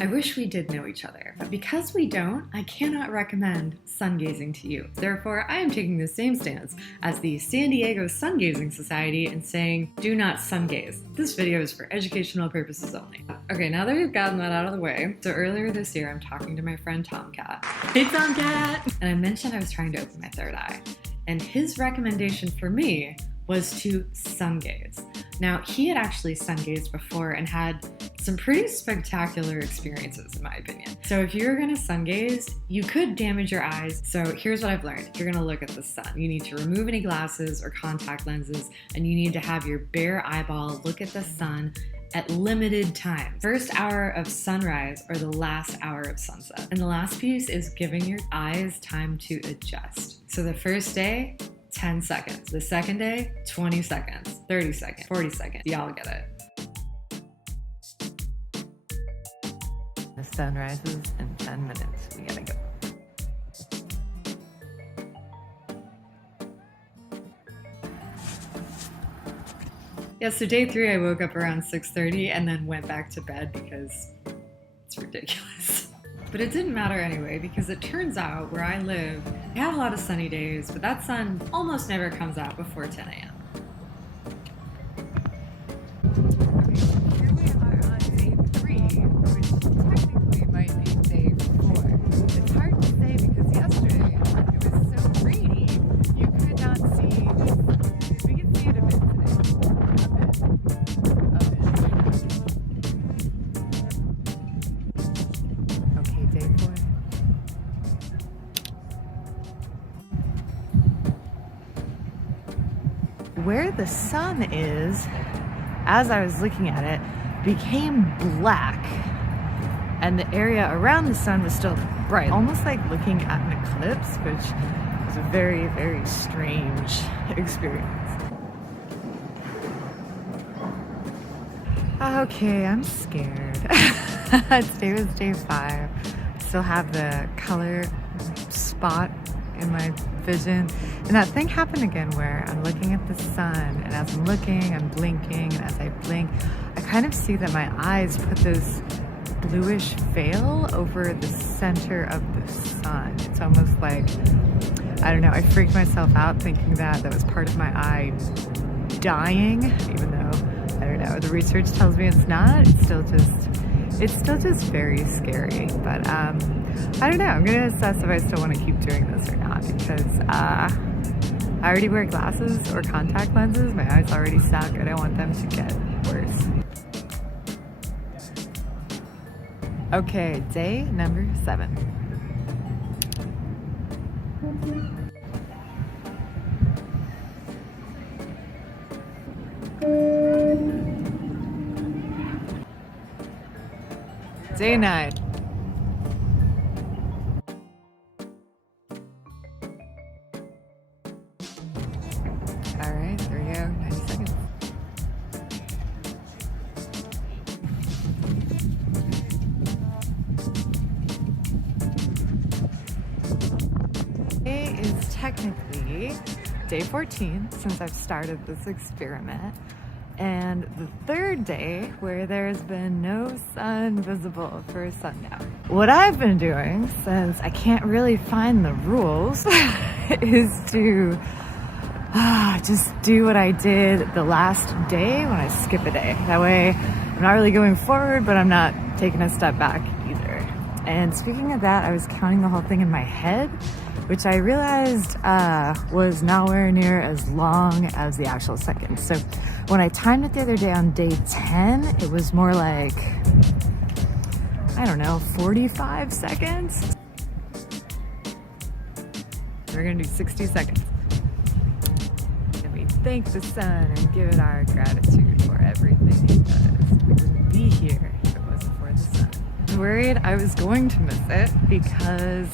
I wish we did know each other, but because we don't, I cannot recommend sun-gazing to you. Therefore, I am taking the same stance as the San Diego Sun-Gazing Society and saying, do not sun-gaze. This video is for educational purposes only. Okay, now that we've gotten that out of the way, so earlier this year, I'm talking to my friend Tomcat. Hey Tomcat! And I mentioned I was trying to open my third eye, and his recommendation for me was to sun-gaze. Now, he had actually sun-gazed before and had some pretty spectacular experiences, in my opinion. So if you're gonna sun-gaze, you could damage your eyes. So here's what I've learned. You're gonna look at the sun. You need to remove any glasses or contact lenses, and you need to have your bare eyeball look at the sun at limited times. First hour of sunrise or the last hour of sunset. And the last piece is giving your eyes time to adjust. So the first day, 10 seconds. The second day, 20 seconds, 30 seconds, 40 seconds. Y'all get it. The sun rises in 10 minutes. We gotta go. Yeah, so day 3 I woke up around 6:30 and then went back to bed because it's ridiculous. But it didn't matter anyway, because it turns out where I live, I have a lot of sunny days, but that sun almost never comes out before 10 a.m. Here we are on day 3, which technically might be day 4. It's hard to say because yesterday it was so rainy, you could not see. We can see it a bit today. A bit. Day 4. Where the sun is, as I was looking at it, became black, and the area around the sun was still bright, almost like looking at an eclipse, which was a very, very strange experience. Okay, I'm scared. Today was day 5. Still have the color spot in my vision, and that thing happened again where I'm looking at the sun, and as I'm looking, I'm blinking, and as I blink, I kind of see that my eyes put this bluish veil over the center of the sun. It's almost like, I don't know, I freaked myself out thinking that was part of my eye dying, even though, I don't know, the research tells me it's not. It's still just very scary, but I don't know. I'm gonna assess if I still want to keep doing this or not, because I already wear glasses or contact lenses. My eyes already suck. I don't want them to get worse. Okay, day number 7. Day 9. All right, there we go, 90 seconds. Today is technically day 14 since I've started this experiment, and the 3rd day where there's been no sun visible for sundown. What I've been doing, since I can't really find the rules, is to just do what I did the last day when I skip a day. That way I'm not really going forward, but I'm not taking a step back either. And speaking of that, I was counting the whole thing in my head, which I realized was nowhere near as long as the actual seconds. So when I timed it the other day on day 10, it was more like, I don't know, 45 seconds? We're gonna do 60 seconds. And we thank the sun and give it our gratitude for everything it does. We wouldn't be here if it wasn't for the sun. I was worried I was going to miss it because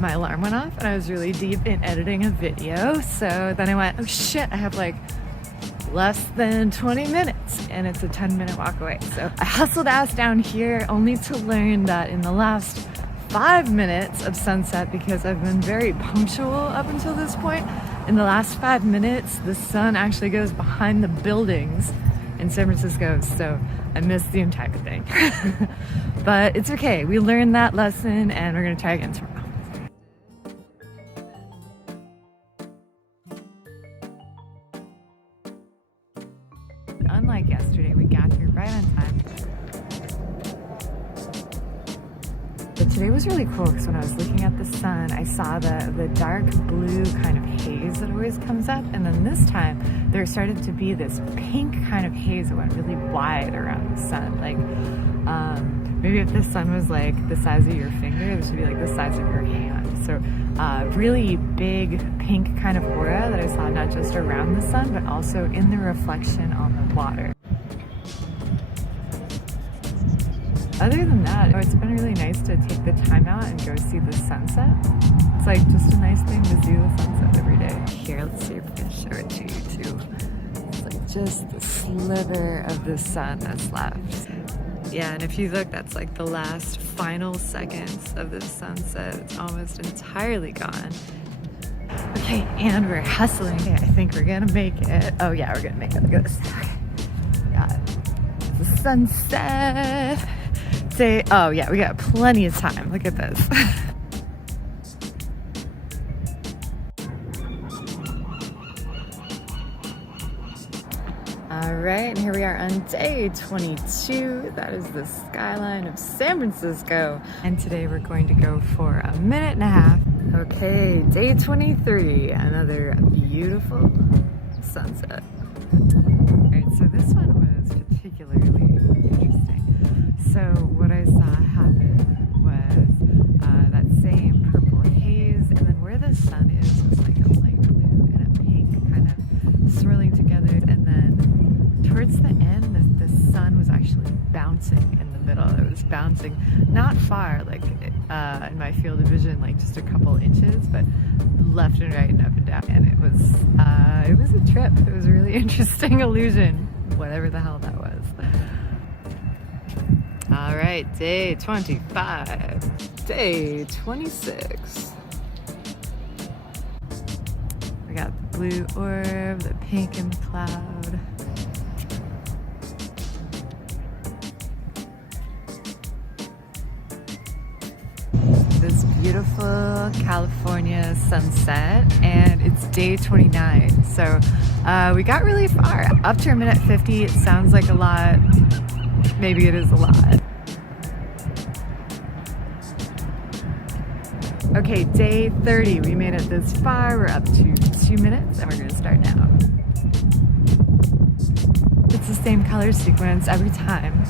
my alarm went off and I was really deep in editing a video. So then I went, oh shit, I have like less than 20 minutes and it's a 10-minute walk away. So I hustled ass down here only to learn that in the last 5 minutes of sunset, because I've been very punctual up until this point, in the last 5 minutes the sun actually goes behind the buildings in San Francisco. So I missed the entire thing. But it's okay. We learned that lesson and we're gonna try again tomorrow. Unlike yesterday, we got here right on time. But today was really cool because when I was looking at the sun, I saw the dark blue kind of haze that always comes up. And then this time, there started to be this pink kind of haze that went really wide around the sun. Like, maybe if the sun was like the size of your finger, this would be like the size of your hand. So really big pink kind of aura that I saw not just around the sun, but also in the reflection on the water. Other than that, it's been really nice to take the time out and go see the sunset. It's like just a nice thing to see the sunset every day. Here, let's see if we can show it to you too. It's like just the sliver of the sun that's left. Yeah, and if you look, that's like the last final seconds of the sunset. It's almost entirely gone. Okay, and we're hustling. Okay, I think we're gonna make it. Oh yeah, we're gonna make it. Look at this. Okay. Got the sunset. Oh yeah, we got plenty of time. Look at this. All right, and here we are on day 22. That is the skyline of San Francisco. And today we're going to go for a minute and a half. Okay, day 23, another beautiful sunset. All right, so this one was particularly interesting. So what I saw happen was that same purple haze, and then where the sun is was like a light blue and a pink kind of swirling together, and then towards the end the sun was actually bouncing in the middle. It was bouncing not far, like in my field of vision, like just a couple inches, but left and right and up and down, and it was a trip. It was a really interesting illusion, whatever the hell that was. All right, day 25, day 26. We got the blue orb, the pink in the cloud. This beautiful California sunset, and it's day 29. So we got really far, up to a minute 50. It sounds like a lot. Maybe it is a lot. Okay, day 30. We made it this far. We're up to 2 minutes, and we're going to start now. It's the same color sequence every time.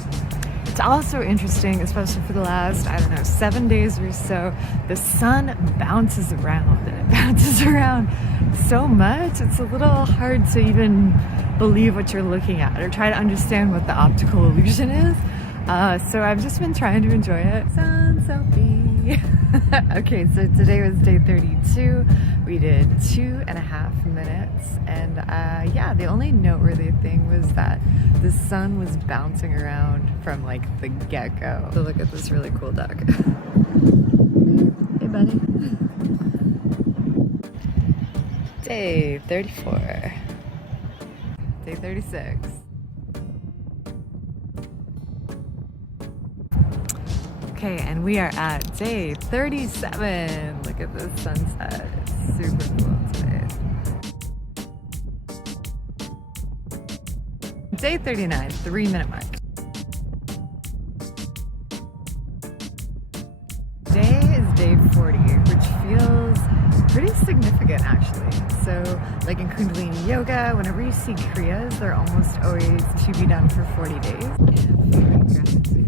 It's also interesting, especially for the last, 7 days or so, the sun bounces around, and it bounces around so much, it's a little hard to even believe what you're looking at or try to understand what the optical illusion is. So I've just been trying to enjoy it. Sun selfie. Okay, so today was day 32. We did 2.5 minutes, and yeah, the only noteworthy thing was that the sun was bouncing around from like the get-go. So look at this really cool duck. Hey buddy. Day 34. Day 36. Okay, and we are at day 37. Look at this sunset. It's super cool today. Day 39, 3-minute mark. Today is day 40, which feels pretty significant actually. So like in Kundalini Yoga, whenever you see Kriyas, they're almost always to be done for 40 days. And feeling gratitude.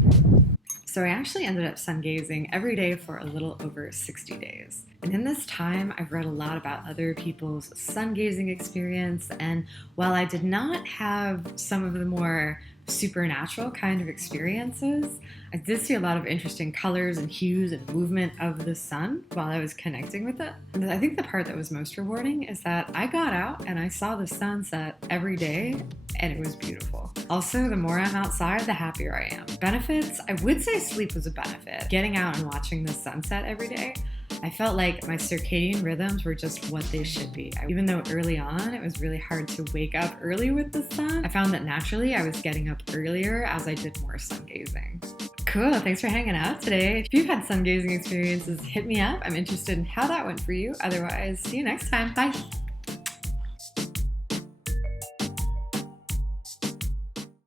So I actually ended up sun-gazing every day for a little over 60 days. And in this time, I've read a lot about other people's sun-gazing experience, and while I did not have some of the more supernatural kind of experiences, I did see a lot of interesting colors and hues and movement of the sun while I was connecting with it. And I think the part that was most rewarding is that I got out and I saw the sunset every day, and it was beautiful. Also, the more I'm outside, the happier I am. Benefits, I would say sleep was a benefit. Getting out and watching the sunset every day I felt like my circadian rhythms were just what they should be. Even though early on it was really hard to wake up early with the sun, I found that naturally I was getting up earlier as I did more sun gazing. Cool, thanks for hanging out today. If you've had sun gazing experiences, hit me up. I'm interested in how that went for you. Otherwise, see you next time. Bye.